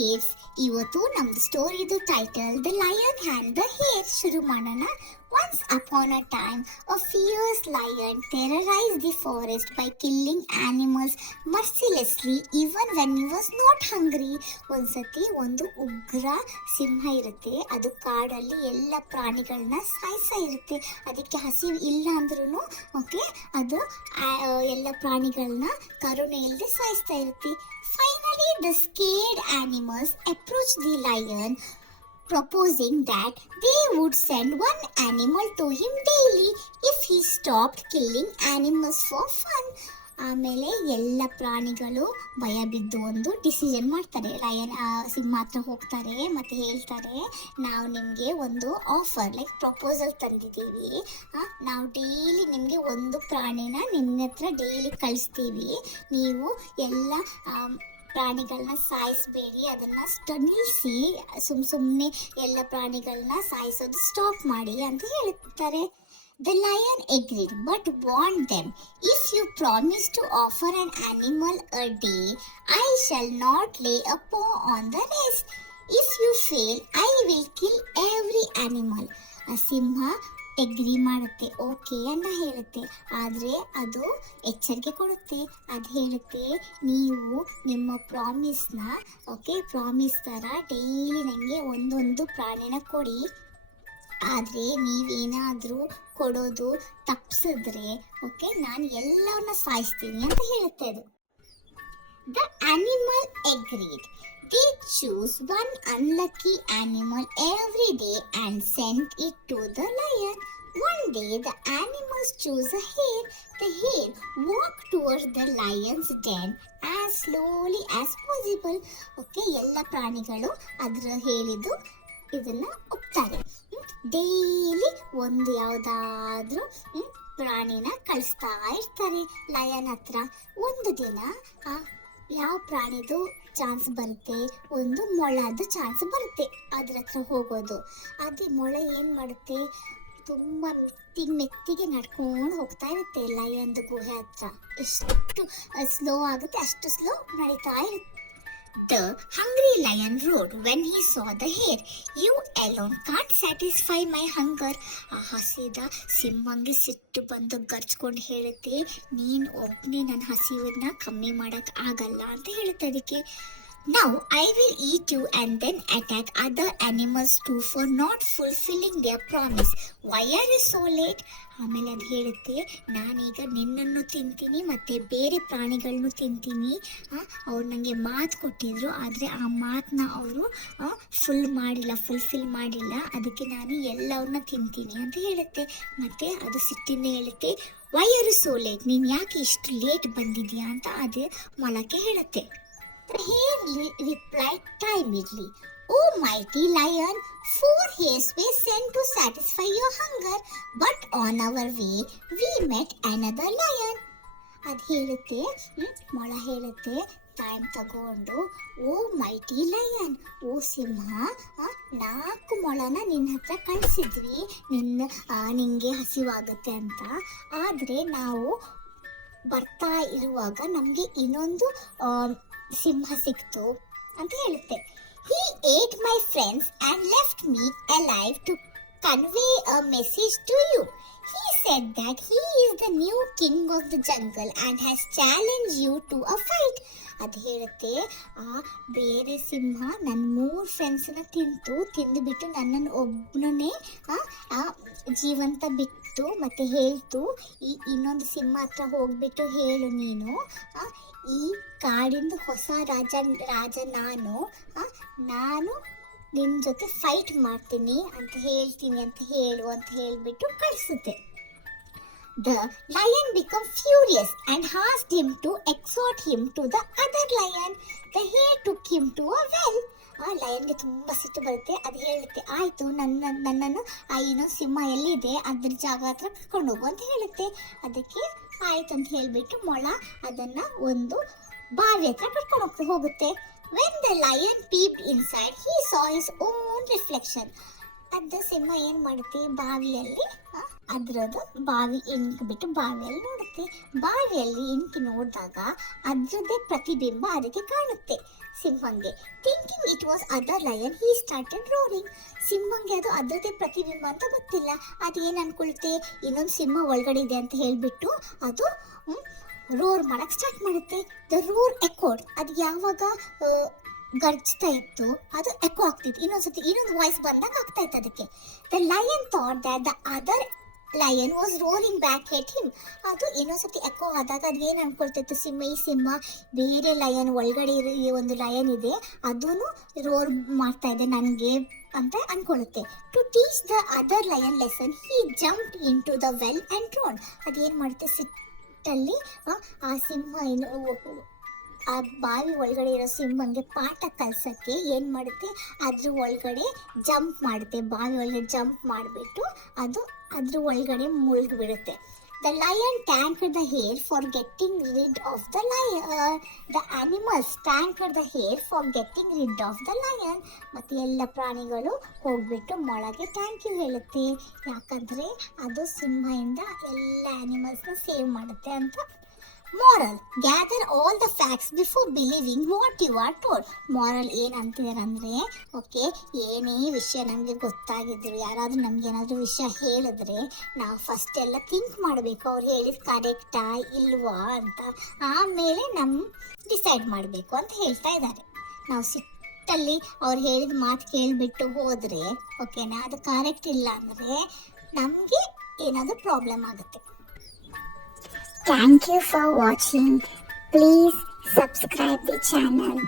kids, ಇವತ್ತು ನಮ್ದು ಸ್ಟೋರಿದು title the lion and the hare ಶುರು ಮಾಡೋಣ. Once upon a time, a fierce lion terrorized the forest by killing animals mercilessly even when he was not hungry. ಒಂದ್ಸತಿ ಒಂದು ಉಗ್ರ ಸಿಂಹ ಇರುತ್ತೆ. ಅದು ಕಾಡಲ್ಲಿ ಎಲ್ಲ ಪ್ರಾಣಿಗಳನ್ನ ಸಾಯಿಸ್ತಾ ಇರುತ್ತೆ. ಅದಕ್ಕೆ ಹಸಿವು ಇಲ್ಲ ಅಂದ್ರೂ ಓಕೆ ಅದು ಎಲ್ಲ ಪ್ರಾಣಿಗಳನ್ನ ಕರುಣೆ ಇಲ್ಲದೆ ಸಾಯಿಸ್ತಾ ಇರುತ್ತೆ. Finally, the scared animals approached the lion, proposing that they would send one animal to him daily if he stopped killing animals for fun. ಆಮೇಲೆ ಎಲ್ಲ ಪ್ರಾಣಿಗಳು ಭಯ ಬಿದ್ದು ಒಂದು ಡಿಸಿಷನ್ ಮಾಡ್ತಾರೆ. ಲಯನ್ ಸಿಂಹ ಹತ್ರ ಹೋಗ್ತಾರೆ ಮತ್ತು ಹೇಳ್ತಾರೆ, ನಾವು ನಿಮಗೆ ಒಂದು ಆಫರ್ ಲೈಕ್ ಪ್ರಪೋಸಲ್ ತಂದಿದ್ದೀವಿ. ನಾವು ಡೈಲಿ ನಿಮಗೆ ಒಂದು ಪ್ರಾಣಿನ ನಿಮ್ಮ ಹತ್ರ ಡೈಲಿ ಕಳಿಸ್ತೀವಿ. ನೀವು ಎಲ್ಲ ಪ್ರಾಣಿಗಳನ್ನ ಸಾಯಿಸಬೇಡಿ, ಅದನ್ನು ನಿಲ್ಲಿಸಿ, ಸುಮ್ಮನೆ ಎಲ್ಲ ಪ್ರಾಣಿಗಳನ್ನ ಸಾಯಿಸೋದು ಸ್ಟಾಪ್ ಮಾಡಿ ಅಂತ ಹೇಳ್ತಾರೆ. The lion agreed but warned them, if you promise to offer an animal a day, I shall not lay a paw on the rest. If you fail, I will kill every animal. ಆ ಸಿಂಹ ಎಗ್ರಿ ಮಾಡುತ್ತೆ, okay ಅಂತ ಹೇಳುತ್ತೆ. ಆದರೆ ಅದು ಎಚ್ಚರಿಕೆ ಕೊಡುತ್ತೆ. ಅದು ಹೇಳುತ್ತೆ, ನೀವು ನಿಮ್ಮ ಪ್ರಾಮಿಸ್ ಥರ ಡೈಲಿ ನನಗೆ ಒಂದೊಂದು ಪ್ರಾಣಿನ ಕೊಡಿ. ಆದರೆ ನೀವೇನಾದರೂ ಕೊಡೋದು ತಪ್ಪಿಸಿದ್ರೆ ಓಕೆ ನಾನು ಎಲ್ಲವನ್ನ ಸಾಯಿಸ್ತೀನಿ ಅಂತ ಹೇಳುತ್ತೆ ಅದು. The animal agreed. They choose one unlucky animal every day and sent it to the lion. One day the animals chose a hare. The hare walked towards the lion's den as slowly as possible. Okay, ಎಲ್ಲ ಪ್ರಾಣಿಗಳು ಅದರ ಹೇಳಿದ್ದು ಇದನ್ನ ಒಪ್ತಾರೆ. Daily ಒಂದು ಯಾವುದಾದ್ರೂ ಪ್ರಾಣಿನ ಕಳಿಸ್ತಾ ಇರ್ತಾರೆ lion ಹತ್ರ. ಒಂದು ದಿನ ಯಾವ ಪ್ರಾಣಿದು ಚಾನ್ಸ್ ಬರುತ್ತೆ, ಒಂದು ಮೊಳದ ಚಾನ್ಸ್ ಬರುತ್ತೆ ಅದ್ರ ಹತ್ರ ಹೋಗೋದು. ಅದೇ ಮೊಳ ಏನು ಮಾಡುತ್ತೆ, ತುಂಬ ಮೆತ್ತಿಗೆ ನಡ್ಕೊಂಡು ಹೋಗ್ತಾ ಇರುತ್ತೆ ಲಯನ್ದು ಗುಹೆ ಹತ್ರ. ಎಷ್ಟು ಸ್ಲೋ ಆಗುತ್ತೆ ಅಷ್ಟು ಸ್ಲೋ ನಡೀತಾ ಇರುತ್ತೆ. The hungry lion roared when he saw the hare. You alone can't satisfy my hunger. ಆ ಹಸಿದ ಸಿಂಹಂಗೆ ಸಿಟ್ಟು ಬಂದು ಗರ್ಚ್ಕೊಂಡು ಹೇಳುತ್ತೆ, ನೀನು ಒಬ್ಬನೇ ನನ್ನ ಹಸಿವನ್ನ ಕಮ್ಮಿ ಮಾಡೋಕ್ಕೆ ಆಗಲ್ಲ ಅಂತ ಹೇಳುತ್ತೆ ಅದಕ್ಕೆ. Now I will eat you and then attack other animals too for not fulfilling their promise. Why are you so late? ಆಮೇಲೆ ಅದು ಹೇಳುತ್ತೆ, ನಾನೀಗ ನಿನ್ನನ್ನು ತಿಂತೀನಿ ಮತ್ತು ಬೇರೆ ಪ್ರಾಣಿಗಳನ್ನು ತಿಂತೀನಿ. ಅವ್ರು ನನಗೆ ಮಾತು ಕೊಟ್ಟಿದ್ರು, ಆದರೆ ಆ ಮಾತನ್ನ ಅವರು ಫುಲ್ಫಿಲ್ ಮಾಡಿಲ್ಲ, ಅದಕ್ಕೆ ನಾನು ಎಲ್ಲವನ್ನ ತಿಂತೀನಿ ಅಂತ ಹೇಳುತ್ತೆ. ಮತ್ತು ಅದು ಸಿಟ್ಟಿಂದ ಹೇಳುತ್ತೆ, why are you so late, ನೀನು ಯಾಕೆ ಇಷ್ಟು ಲೇಟ್ ಬಂದಿದ್ಯಾ ಅಂತ ಅದು ಮೊಳಕ್ಕೆ ಹೇಳುತ್ತೆ. The hare replied timidly, "Oh mighty lion, 4 hares were sent to satisfy your hunger, but on our way we met another lion." ಅದು ಹೇಳುತ್ತೆ, ಮೊಳ ಹೇಳುತ್ತೆ ಟೈಮ್ ತಗೊಂಡು, ಓ ಮೈಟಿ ಲಯನ್, ಓ ಸಿಂಹ, 4 ಮೊಳನ ನಿನ್ನ ಹತ್ರ ಕಳಿಸಿದ್ವಿ ನಿನಗೆ ಹಸಿವಾಗುತ್ತೆ ಅಂತ. ಆದರೆ ನಾವು ಬರ್ತಾ ಇರುವಾಗ ನಮಗೆ ಇನ್ನೊಂದು ಸಿಂಹ ಸಿಕ್ತು ಅಂತ ಹೇಳುತ್ತೆ. He ate my friends and left me alive to convey a message to you. He said that he is the new king of the jungle and has challenged you to a fight. ಅದು ಹೇಳುತ್ತೆ, ಆ ಬೇರೆ ಸಿಂಹ ನನ್ನ 3 ಫ್ರೆಂಡ್ಸನ್ನ ತಿಂದುಬಿಟ್ಟು ನನ್ನನ್ನು ಒಬ್ಬನೇ ಜೀವಂತ ಬಿಟ್ಟು ಮತ್ತು ಹೇಳ್ತು, ಈ ಇನ್ನೊಂದು ಸಿಂಹ ಹತ್ರ ಹೋಗ್ಬಿಟ್ಟು ಹೇಳು, ನೀನು ಈ ಕಾಡಿಂದ ಹೊಸ ರಾಜ ನಾನು ನಿನ್ನ ಜೊತೆ ಫೈಟ್ ಮಾಡ್ತೀನಿ ಅಂತ ಹೇಳ್ತೀನಿ ಅಂತ ಹೇಳು ಅಂತ ಹೇಳಿಬಿಟ್ಟು ಕಳಿಸುತ್ತೆ. The lion became furious and asked him to exhort him to the other lion. The hare took him to a well. ಆ ಲಯನ್ಗೆ ತುಂಬ ಸಿಟ್ಟು ಬರುತ್ತೆ. ಅದು ಹೇಳುತ್ತೆ, ಆಯಿತು, ನನ್ನನ್ನು ಇನ್ನೊಂದು ಸಿಂಹ ಎಲ್ಲಿದೆ ಅದ್ರ ಜಾಗ ಹತ್ರ ಕರ್ಕೊಂಡು ಹೋಗು ಅಂತ ಹೇಳುತ್ತೆ. ಅದಕ್ಕೆ ಆಯ್ತು ಅಂತ ಹೇಳಿಬಿಟ್ಟು ಮೊಳ ಅದನ್ನು ಒಂದು ಬಾವಿ ಹತ್ರ ಕರ್ಕೊಂಡು ಹೋಗುತ್ತೆ. When the lion peeped inside, he saw his own reflection. ಅದು ಸಿಂಹ ಏನು ಮಾಡುತ್ತೆ, ಬಾವಿಯಲ್ಲಿ ಅದರದ್ದು ಬಾವಿ ಬಿಟ್ಟು ಬಾವಿಯಲ್ಲಿ ನೋಡುತ್ತೆ. ಬಾವಿಯಲ್ಲಿ ನೋಡಿದಾಗ ಅದರದ್ದೇ ಪ್ರತಿಬಿಂಬ ಅದಕ್ಕೆ ಕಾಣುತ್ತೆ. ಸಿಂಹಂಗೆ. Thinking it was other lion he started roaring. ಸಿಂಹಂಗೆ ಅದು ಅದರದೇ ಪ್ರತಿಬಿಂಬ ಅಂತ ಗೊತ್ತಿಲ್ಲ. ಅದೇನು ಅನ್ಕೊಳುತ್ತೆ, ಇನ್ನೊಂದು ಸಿಂಹ ಒಳಗಡೆ ಇದೆ ಅಂತ ಹೇಳಿಬಿಟ್ಟು ಅದು ರೋರ್ ಮಾಡಕ್ಕೆ ಸ್ಟಾರ್ಟ್ ಮಾಡುತ್ತೆ. ದ ರೋರ್ ಎಕೋಡ್. ಅದು ಯಾವಾಗ ಗರ್ಜ್ತಾ ಇತ್ತು ಅದು ಎಕೋ ಆಗ್ತಿತ್ತು, ಇನ್ನೊಂದು ವಾಯ್ಸ್ ಬಂದಾಗ ಆಗ್ತಾ ಇತ್ತು ಅದಕ್ಕೆ. The lion thought that the other lion was roaring back at him. ಅದು ಇನ್ನೊಂದ್ಸತಿ ಎಕೋ ಆದಾಗ ಅದು ಏನು ಅನ್ಕೊಳ್ತಿತ್ತು, ಈ ಸಿಂಹ ಬೇರೆ ಲಯನ್ ಒಳಗಡೆ ಇರೋ ಒಂದು ಲಯನ್ ಇದೆ ಅದೂ ರೋರ್ ಮಾಡ್ತಾ ಇದೆ ನನಗೆ ಅಂತ ಅನ್ಕೊಳ್ಳುತ್ತೆ. To teach the other lion lesson he jumped into the well and drown. ಅದೇನು ಮಾಡುತ್ತೆ, ಸಿಟ್ಟಲ್ಲಿ ಆ ಸಿಂಹ ಆ ಬಾವಿ ಒಳಗಡೆ ಇರೋ ಸಿಂಹಂಗೆ ಪಾಠ ಕಲ್ಸೋಕ್ಕೆ ಏನು ಮಾಡುತ್ತೆ, ಅದ್ರ ಒಳಗಡೆ ಜಂಪ್ ಮಾಡುತ್ತೆ. ಬಾವಿ ಒಳಗಡೆ ಜಂಪ್ ಮಾಡಿಬಿಟ್ಟು ಅದು ಅದ್ರ ಒಳಗಡೆ ಮುಳುಗಿಬಿಡುತ್ತೆ. The lion thanked the hare for getting rid of the lion. The animals thanked the hare for getting rid of the lion. ಮತ್ತು ಎಲ್ಲ ಪ್ರಾಣಿಗಳು ಹೋಗ್ಬಿಟ್ಟು ಮೊಳಗೆ ಥ್ಯಾಂಕ್ ಯು ಹೇಳುತ್ತೆ, ಯಾಕಂದರೆ ಅದು ಸಿಂಹದಿಂದ ಎಲ್ಲ ಆ್ಯನಿಮಲ್ಸ್ನ ಸೇವ್ ಮಾಡುತ್ತೆ ಅಂತ. Moral, gather all the facts before believing what you are told. Moral ಏನಂತಿದ್ದಾರೆ ಅಂದರೆ, ಓಕೆ, ಏನೇ ವಿಷಯ ನಮಗೆ ಗೊತ್ತಾಗಿದ್ರು, ಯಾರಾದರೂ ನಮಗೇನಾದರೂ ವಿಷಯ ಹೇಳಿದ್ರೆ ನಾವು ಫಸ್ಟ್ ಎಲ್ಲ ಥಿಂಕ್ ಮಾಡಬೇಕು, ಅವ್ರು ಹೇಳಿದ ಕರೆಕ್ಟಾ ಇಲ್ವಾ ಅಂತ, ಆಮೇಲೆ ಡಿಸೈಡ್ ಮಾಡಬೇಕು ಅಂತ ಹೇಳ್ತಾ ಇದ್ದಾರೆ. ನಾವು ಸಿಟ್ಟಲ್ಲಿ ಅವ್ರು ಹೇಳಿದ ಮಾತು ಕೇಳಿಬಿಟ್ಟು ಹೋದರೆ, ಓಕೆನಾ, ಅದು ಕರೆಕ್ಟ್ ಇಲ್ಲ ಅಂದರೆ ನಮಗೆ ಏನಾದರೂ ಪ್ರಾಬ್ಲಮ್ ಆಗುತ್ತೆ. Thank you for watching. Please subscribe the channel.